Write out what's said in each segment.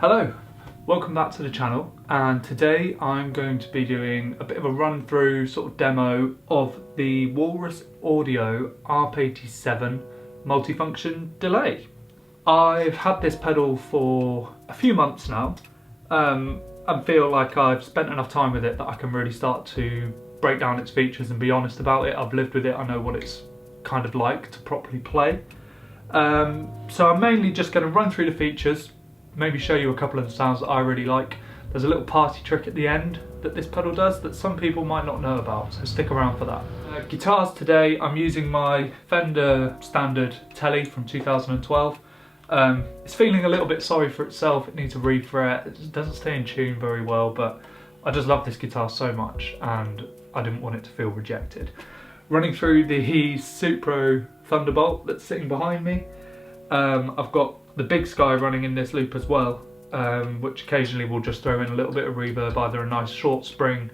Hello, welcome back to the channel, and today I'm going to be doing a bit of a run through sort of demo of the Walrus Audio ARP-87 multifunction delay. I've had this pedal for a few months now and feel like I've spent enough time with it that I can really start to break down its features and be honest about it. I've lived with it, I know what it's kind of like to properly play. So I'm mainly just going to run through the features, maybe show you a couple of the sounds that I really like. There's a little party trick at the end that this pedal does that some people might not know about, so stick around for that. Guitars today, I'm using my Fender standard Telly from 2012. It's feeling a little bit sorry for itself, it needs a refret, it doesn't stay in tune very well, but I just love this guitar so much and I didn't want it to feel rejected. Running through the Supro Thunderbolt that's sitting behind me, I've got the Big Sky running in this loop as well, which occasionally will just throw in a little bit of reverb, either a nice short spring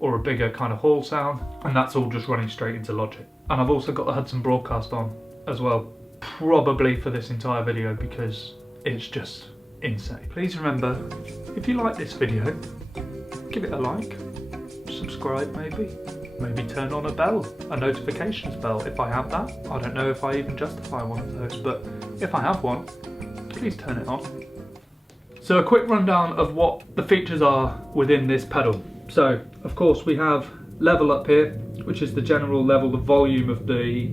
or a bigger kind of hall sound, and that's all just running straight into Logic. And I've also got the Hudson Broadcast on as well, probably for this entire video because it's just insane. Please remember, if you like this video, give it a like, subscribe maybe turn on a notifications bell if I have that. I don't know if I even justify one of those, but if I have one, please turn it on. So a quick rundown of what the features are within this pedal. So of course we have level up here, which is the general level, the volume of the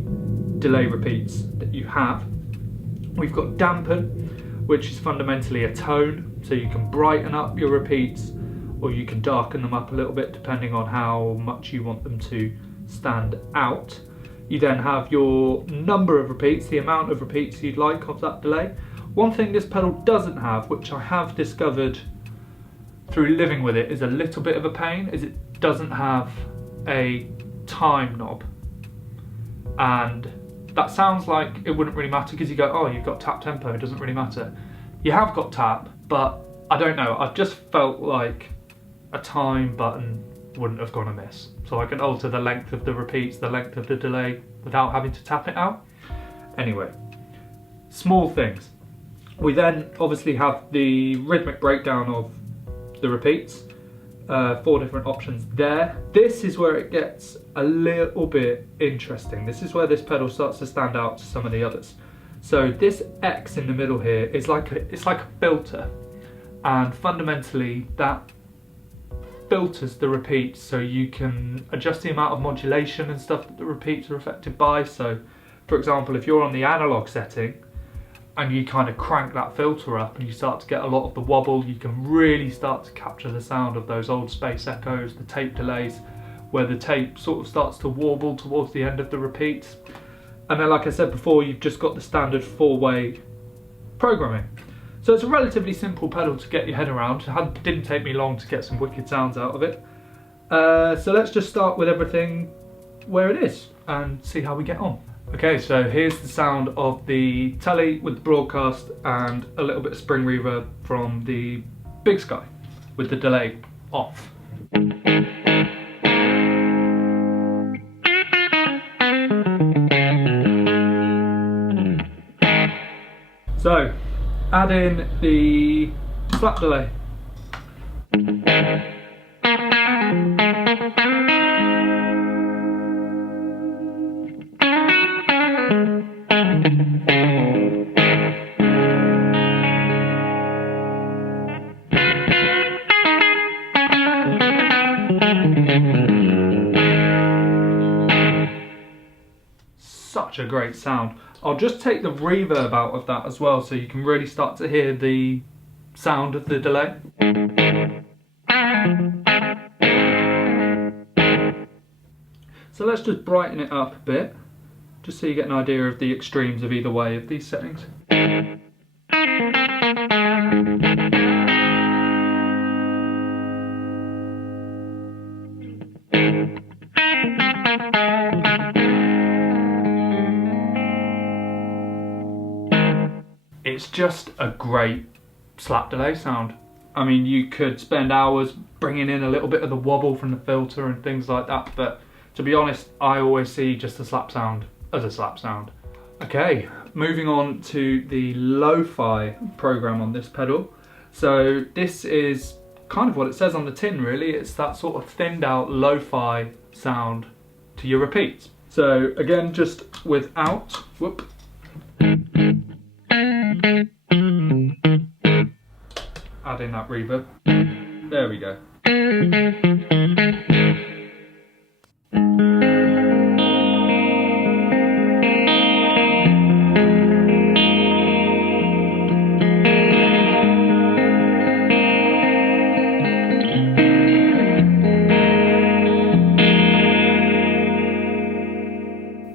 delay repeats that you have. We've got dampen, which is fundamentally a tone, so you can brighten up your repeats or you can darken them up a little bit depending on how much you want them to stand out. You then have your number of repeats, the amount of repeats you'd like of that delay. One thing this pedal doesn't have, which I have discovered through living with it, is a little bit of a pain, is it doesn't have a time knob. And that sounds like it wouldn't really matter because you go, oh, you've got tap tempo, it doesn't really matter. You have got tap, but I don't know, I've just felt like a time button wouldn't have gone amiss. So I can alter the length of the repeats, the length of the delay without having to tap it out. Anyway, small things. We then obviously have the rhythmic breakdown of the repeats, 4 different options there. This is where it gets a little bit interesting. This is where this pedal starts to stand out to some of the others. So this X in the middle here is like it's like a filter, and fundamentally that filters the repeats, so you can adjust the amount of modulation and stuff that the repeats are affected by. So for example, if you're on the analog setting and you kind of crank that filter up and you start to get a lot of the wobble, you can really start to capture the sound of those old space echoes, the tape delays, where the tape sort of starts to warble towards the end of the repeats. And then, like I said before, you've just got the standard 4-way programming. So it's a relatively simple pedal to get your head around. It didn't take me long to get some wicked sounds out of it. So let's just start with everything where it is and see how we get on. Okay, so here's the sound of the Telly with the broadcast and a little bit of spring reverb from the Big Sky with the delay off. So add in the slap delay. Such a great sound. I'll just take the reverb out of that as well so you can really start to hear the sound of the delay. So let's just brighten it up a bit, just so you get an idea of the extremes of either way of these settings. It's just a great slap delay sound. I mean, you could spend hours bringing in a little bit of the wobble from the filter and things like that, but to be honest, I always see just a slap sound as a slap sound. Okay, moving on to the Lofi program on this pedal. So this is kind of what it says on the tin really. It's that sort of thinned out lo-fi sound to your repeats. So again, just without, whoop. Adding that reverb. There we go.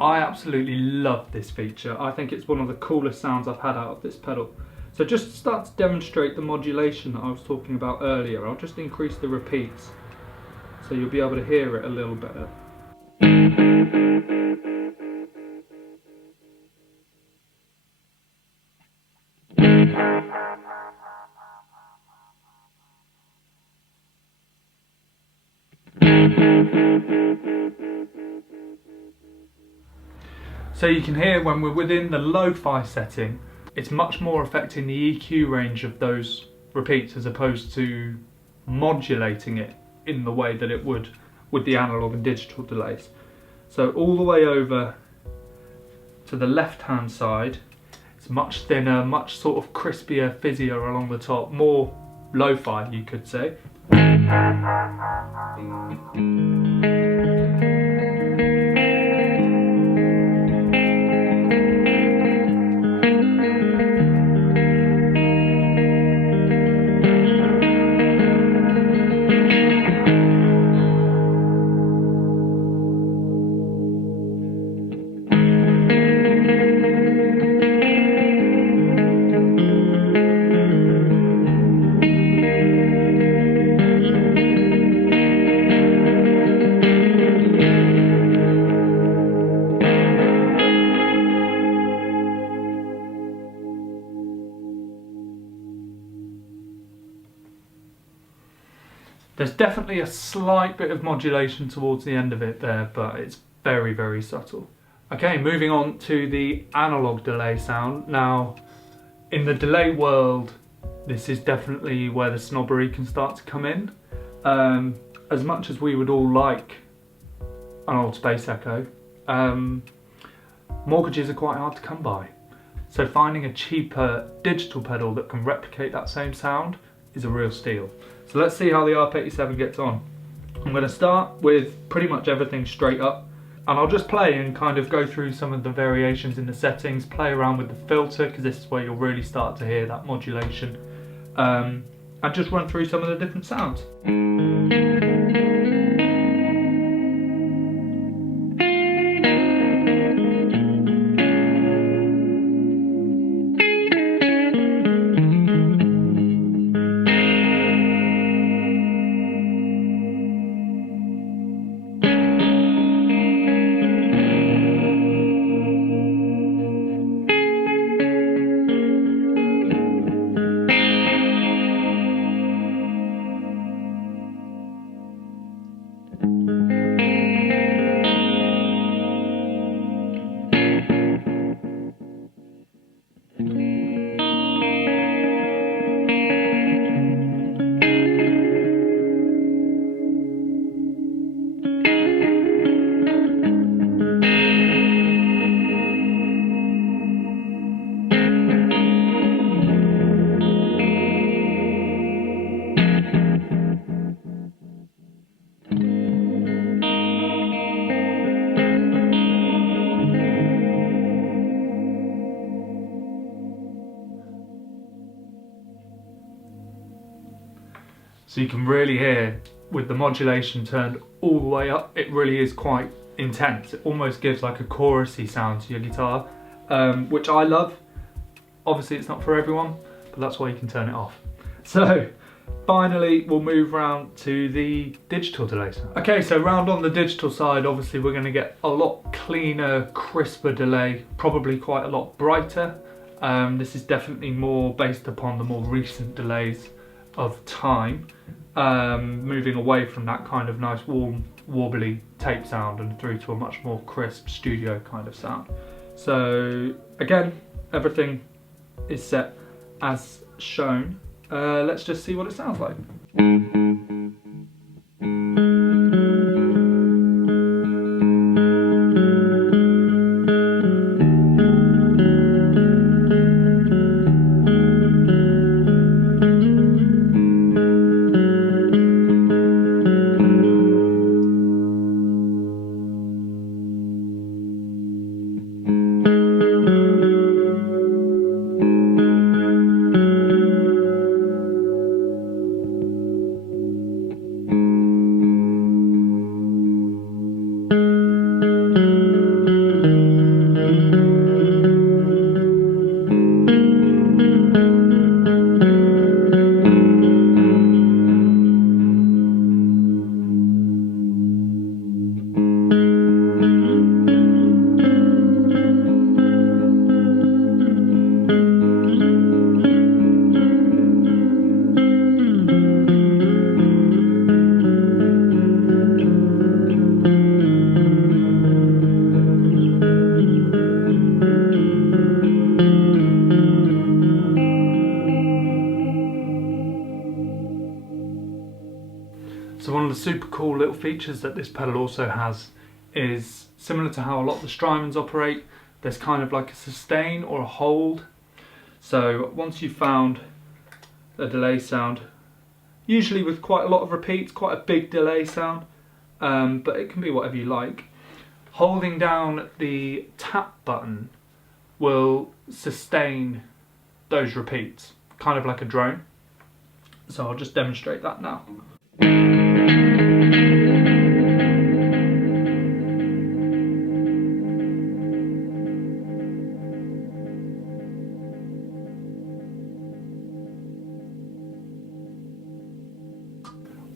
I absolutely love this feature. I think it's one of the coolest sounds I've had out of this pedal. So just to start to demonstrate the modulation that I was talking about earlier, I'll just increase the repeats so you'll be able to hear it a little better. So you can hear when we're within the lo-fi setting, it's much more affecting the EQ range of those repeats as opposed to modulating it in the way that it would with the analog and digital delays. So all the way over to the left hand side, it's much thinner, much sort of crispier, fizzier along the top, more lo-fi you could say. There's definitely a slight bit of modulation towards the end of it there, but it's very, very subtle. Okay, moving on to the analog delay sound. Now, in the delay world, this is definitely where the snobbery can start to come in. As much as we would all like an old Space Echo, mortgages are quite hard to come by. So finding a cheaper digital pedal that can replicate that same sound is a real steal. So let's see how the ARP-87 gets on. I'm going to start with pretty much everything straight up, and I'll just play and kind of go through some of the variations in the settings, play around with the filter because this is where you'll really start to hear that modulation, and just run through some of the different sounds. So you can really hear with the modulation turned all the way up, it really is quite intense. It almost gives like a chorusy sound to your guitar, which I love. Obviously it's not for everyone, but that's why you can turn it off. So finally we'll move round to the digital delay sound. Okay, so round on the digital side, obviously we're going to get a lot cleaner, crisper delay, probably quite a lot brighter. This is definitely more based upon the more recent delays of time, moving away from that kind of nice warm warbly tape sound and through to a much more crisp studio kind of sound. So again, everything is set as shown. let's just see what it sounds like. So one of the super cool little features that this pedal also has is similar to how a lot of the Strymons operate. There's kind of like a sustain or a hold. So once you've found a delay sound, usually with quite a lot of repeats, quite a big delay sound, but it can be whatever you like. Holding down the tap button will sustain those repeats, kind of like a drone. So I'll just demonstrate that now.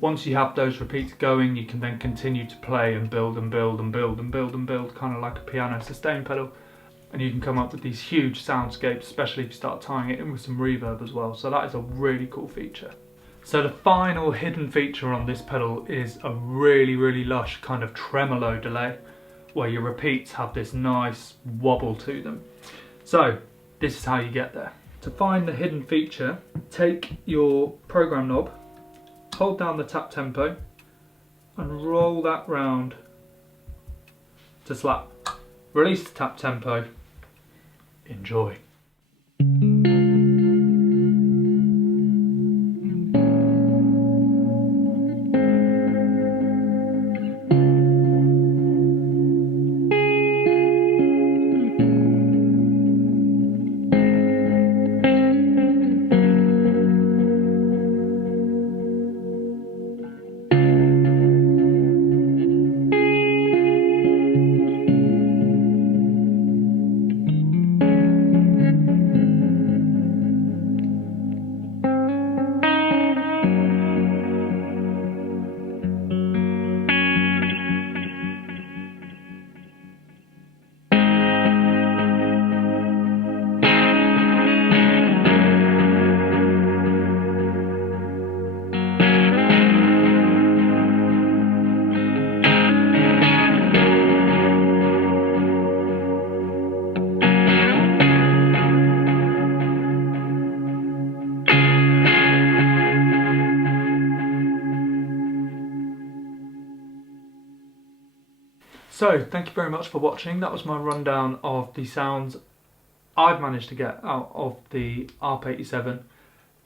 Once you have those repeats going, you can then continue to play and build and build and build and build and build, kind of like a piano sustain pedal. And you can come up with these huge soundscapes, especially if you start tying it in with some reverb as well. So that is a really cool feature. So the final hidden feature on this pedal is a really, really lush kind of tremolo delay, where your repeats have this nice wobble to them. So this is how you get there. To find the hidden feature, take your program knob, hold down the tap tempo and roll that round to slap. Release the tap tempo, enjoy. So thank you very much for watching. That was my rundown of the sounds I've managed to get out of the ARP-87.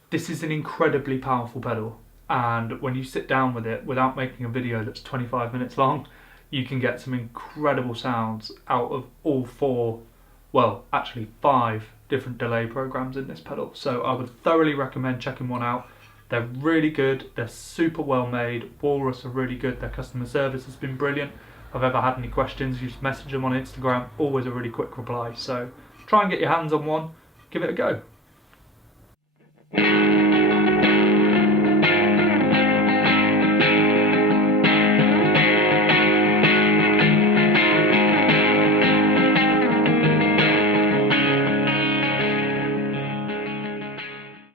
This is an incredibly powerful pedal, and when you sit down with it without making a video that's 25 minutes long, you can get some incredible sounds out of all four, well actually 5 different delay programs in this pedal. So I would thoroughly recommend checking one out. They're really good, they're super well made. Walrus are really good, their customer service has been brilliant. If I've ever had any questions, you just message them on Instagram, always a really quick reply. So try and get your hands on one, give it a go.